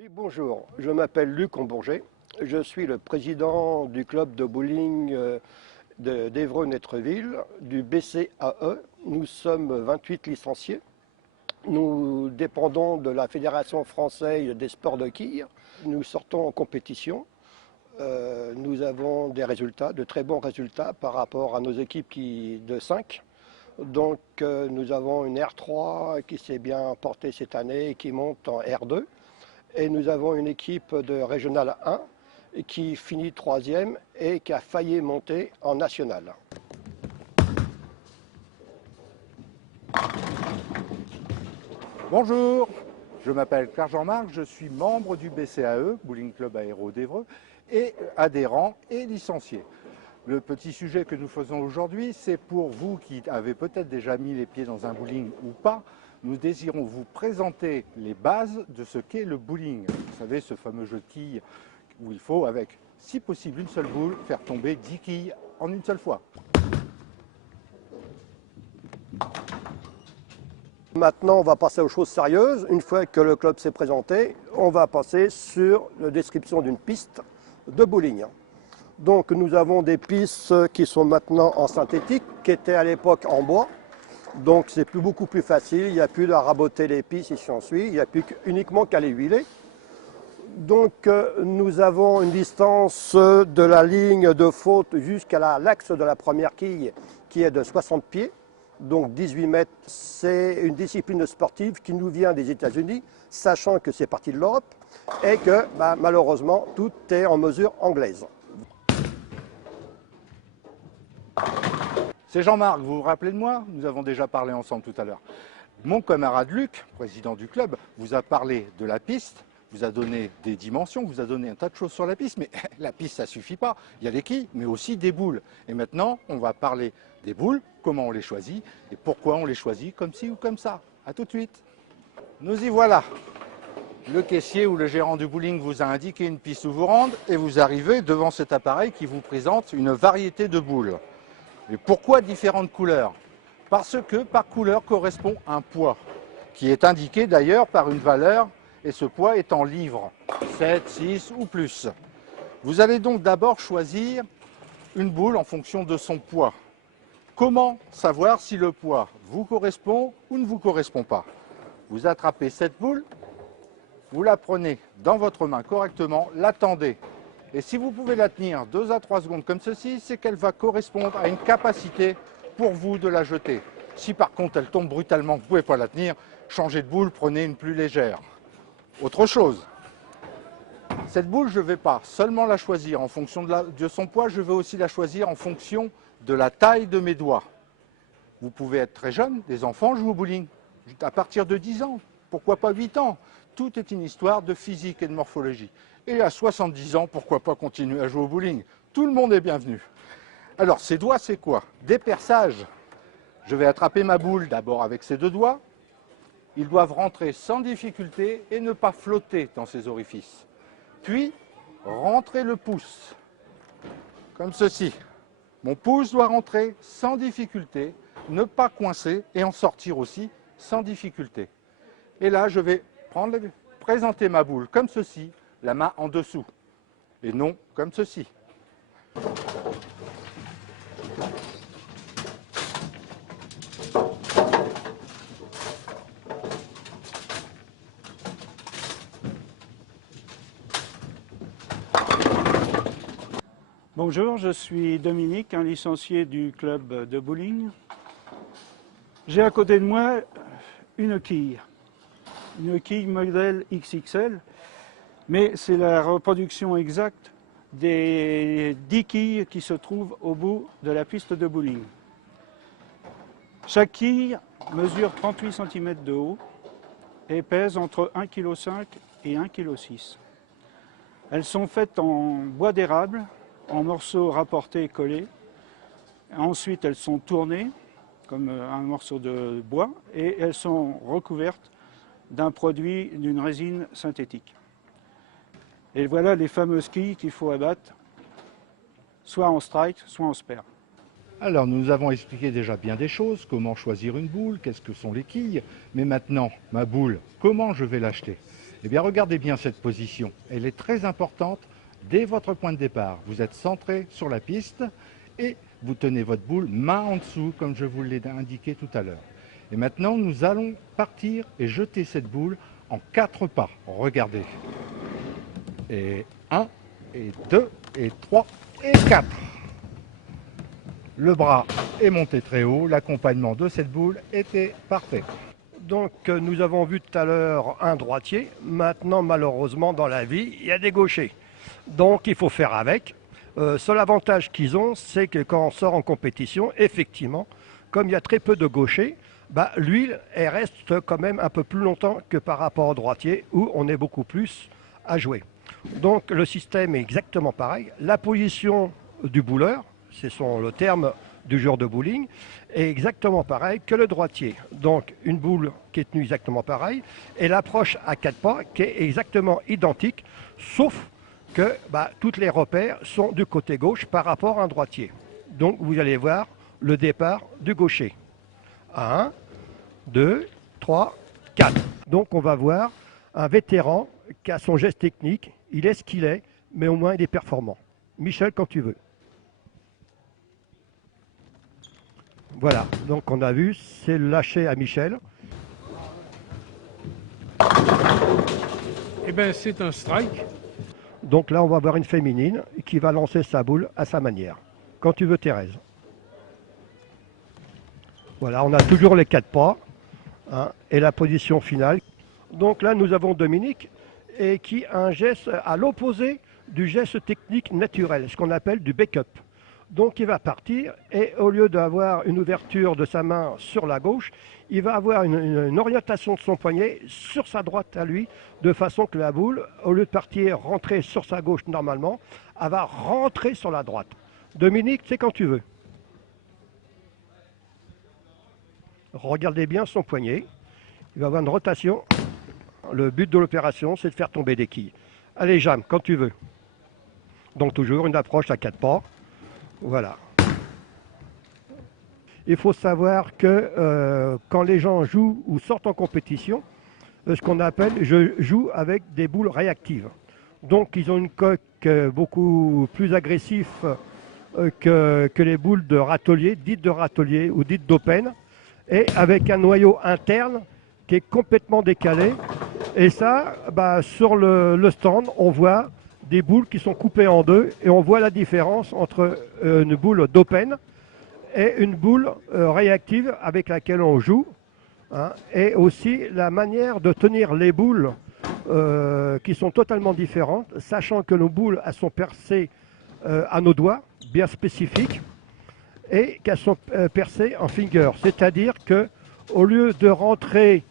Oui, bonjour, je m'appelle Luc Combourget. Je suis le président du club de bowling d'Évreux-Netreville, du BCAE. Nous sommes 28 licenciés. Nous dépendons de la Fédération française des sports de quilles. Nous sortons en compétition. Nous avons des résultats, de très bons résultats par rapport à nos équipes de 5. Donc nous avons une R3 qui s'est bien portée cette année et qui monte en R2. Et nous avons une équipe de Régional 1 qui finit 3e et qui a failli monter en National. Bonjour, je m'appelle Claire Jean-Marc, je suis membre du BCAE, Bowling Club Aéro d'Évreux, et adhérent et licencié. Le petit sujet que nous faisons aujourd'hui, c'est pour vous qui avez peut-être déjà mis les pieds dans un bowling ou pas. Nous désirons vous présenter les bases de ce qu'est le bowling. Vous savez, ce fameux jeu de quilles où il faut, avec, si possible, une seule boule, faire tomber 10 quilles en une seule fois. Maintenant, on va passer aux choses sérieuses. Une fois que le club s'est présenté, on va passer sur la description d'une piste de bowling. Donc nous avons des pistes qui sont maintenant en synthétique, qui étaient à l'époque en bois. Donc c'est beaucoup plus facile, il n'y a plus à raboter les pistes si on suit, il n'y a plus uniquement qu'à les huiler. Donc nous avons une distance de la ligne de faute jusqu'à l'axe de la première quille qui est de 60 pieds, donc 18 mètres. C'est une discipline sportive qui nous vient des États-Unis, sachant que c'est parti de l'Europe et que malheureusement tout est en mesure anglaise. C'est Jean-Marc, vous vous rappelez de moi? Nous avons déjà parlé ensemble tout à l'heure. Mon camarade Luc, président du club, vous a parlé de la piste, vous a donné des dimensions, vous a donné un tas de choses sur la piste, mais la piste, ça ne suffit pas. Il y a les quilles, mais aussi des boules. Et maintenant, on va parler des boules, comment on les choisit et pourquoi on les choisit comme ci ou comme ça. A tout de suite. Nous y voilà. Le caissier ou le gérant du bowling vous a indiqué une piste où vous rendre et vous arrivez devant cet appareil qui vous présente une variété de boules. Et pourquoi différentes couleurs? Parce que par couleur correspond un poids, qui est indiqué d'ailleurs par une valeur, et ce poids est en livres, 7, 6 ou plus. Vous allez donc d'abord choisir une boule en fonction de son poids. Comment savoir si le poids vous correspond ou ne vous correspond pas? Vous attrapez cette boule, vous la prenez dans votre main correctement, l'attendez. Et si vous pouvez la tenir 2 à 3 secondes comme ceci, c'est qu'elle va correspondre à une capacité pour vous de la jeter. Si par contre elle tombe brutalement, vous ne pouvez pas la tenir, changez de boule, prenez une plus légère. Autre chose, cette boule, je ne vais pas seulement la choisir en fonction de son poids, je vais aussi la choisir en fonction de la taille de mes doigts. Vous pouvez être très jeune, des enfants jouent au bowling, à partir de 10 ans, pourquoi pas 8 ans. Tout est une histoire de physique et de morphologie. Et à 70 ans, pourquoi pas continuer à jouer au bowling? Tout le monde est bienvenu. Alors, ces doigts, c'est quoi? Des perçages. Je vais attraper ma boule d'abord avec ces 2 doigts. Ils doivent rentrer sans difficulté et ne pas flotter dans ces orifices. Puis, rentrer le pouce, comme ceci. Mon pouce doit rentrer sans difficulté, ne pas coincer et en sortir aussi sans difficulté. Et là, je vais présenter ma boule comme ceci, la main en dessous, et non comme ceci. Bonjour, je suis Dominique, un licencié du club de bowling. J'ai à côté de moi une quille modèle XXL, mais c'est la reproduction exacte des 10 quilles qui se trouvent au bout de la piste de bowling. Chaque quille mesure 38 cm de haut et pèse entre 1,5 kg et 1,6 kg. Elles sont faites en bois d'érable, en morceaux rapportés et collés. Ensuite, elles sont tournées comme un morceau de bois et elles sont recouvertes d'un produit d'une résine synthétique. Et voilà les fameuses quilles qu'il faut abattre, soit en strike, soit en spare. Alors, nous avons expliqué déjà bien des choses, comment choisir une boule, qu'est-ce que sont les quilles, mais maintenant, ma boule, comment je vais l'acheter? Eh bien, regardez bien cette position. Elle est très importante dès votre point de départ. Vous êtes centré sur la piste et vous tenez votre boule main en dessous, comme je vous l'ai indiqué tout à l'heure. Et maintenant, nous allons partir et jeter cette boule en 4 pas. Regardez. Et 1, et 2, et 3, et 4. Le bras est monté très haut. L'accompagnement de cette boule était parfait. Donc nous avons vu tout à l'heure un droitier. Maintenant, malheureusement, dans la vie, il y a des gauchers. Donc il faut faire avec. Seul avantage qu'ils ont, c'est que quand on sort en compétition, effectivement, comme il y a très peu de gauchers, l'huile elle reste quand même un peu plus longtemps que par rapport au droitier où on est beaucoup plus à jouer. Donc le système est exactement pareil. La position du bouleur, c'est le terme du joueur de bowling, est exactement pareil que le droitier. Donc une boule qui est tenue exactement pareil et l'approche à 4 pas qui est exactement identique, sauf que toutes les repères sont du côté gauche par rapport à un droitier. Donc vous allez voir le départ du gaucher. 1, 2, 3, 4. Donc on va voir un vétéran qui a son geste technique, il est ce qu'il est, mais au moins il est performant. Michel, quand tu veux. Voilà, donc on a vu, c'est le lâcher à Michel. Eh bien, c'est un strike. Donc là, on va voir une féminine qui va lancer sa boule à sa manière. Quand tu veux, Thérèse. Voilà, on a toujours les 4 pas et la position finale. Donc là, nous avons Dominique et qui a un geste à l'opposé du geste technique naturel, ce qu'on appelle du backup. Donc il va partir et au lieu d'avoir une ouverture de sa main sur la gauche, il va avoir une orientation de son poignet sur sa droite à lui, de façon que la boule, au lieu de partir rentrer sur sa gauche normalement, elle va rentrer sur la droite. Dominique, c'est quand tu veux. Regardez bien son poignet. Il va avoir une rotation. Le but de l'opération, c'est de faire tomber des quilles. Allez, Jam, quand tu veux. Donc toujours une approche à 4 pas. Voilà. Il faut savoir que quand les gens jouent ou sortent en compétition, ce qu'on appelle, je joue avec des boules réactives. Donc ils ont une coque beaucoup plus agressive que les boules de râtelier, dites de râtelier ou dites d'open, et avec un noyau interne qui est complètement décalé. Et ça, sur le stand, on voit des boules qui sont coupées en deux et on voit la différence entre une boule d'open et une boule réactive avec laquelle on joue, et aussi la manière de tenir les boules qui sont totalement différentes, sachant que nos boules elles sont percées à nos doigts, bien spécifiques, et qu'elles sont percées en finger, c'est-à-dire que au lieu de rentrer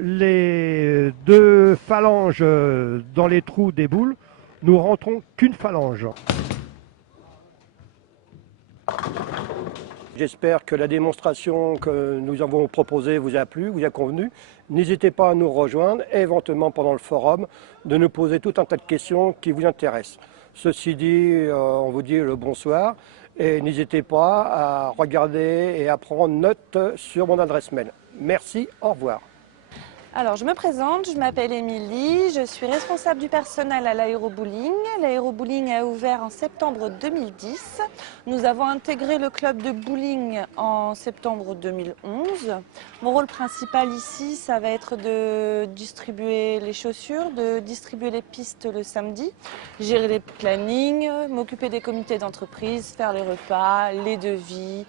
les 2 phalanges dans les trous des boules, nous rentrons qu'une phalange. J'espère que la démonstration que nous avons proposée vous a plu, vous a convenu. N'hésitez pas à nous rejoindre et éventuellement pendant le forum de nous poser tout un tas de questions qui vous intéressent. Ceci dit, on vous dit le bonsoir et n'hésitez pas à regarder et à prendre note sur mon adresse mail. Merci, au revoir. Alors, je me présente, je m'appelle Émilie, je suis responsable du personnel à l'aérobowling. L'aérobowling a ouvert en septembre 2010. Nous avons intégré le club de bowling en septembre 2011. Mon rôle principal ici, ça va être de distribuer les chaussures, de distribuer les pistes le samedi, gérer les plannings, m'occuper des comités d'entreprise, faire les repas, les devis.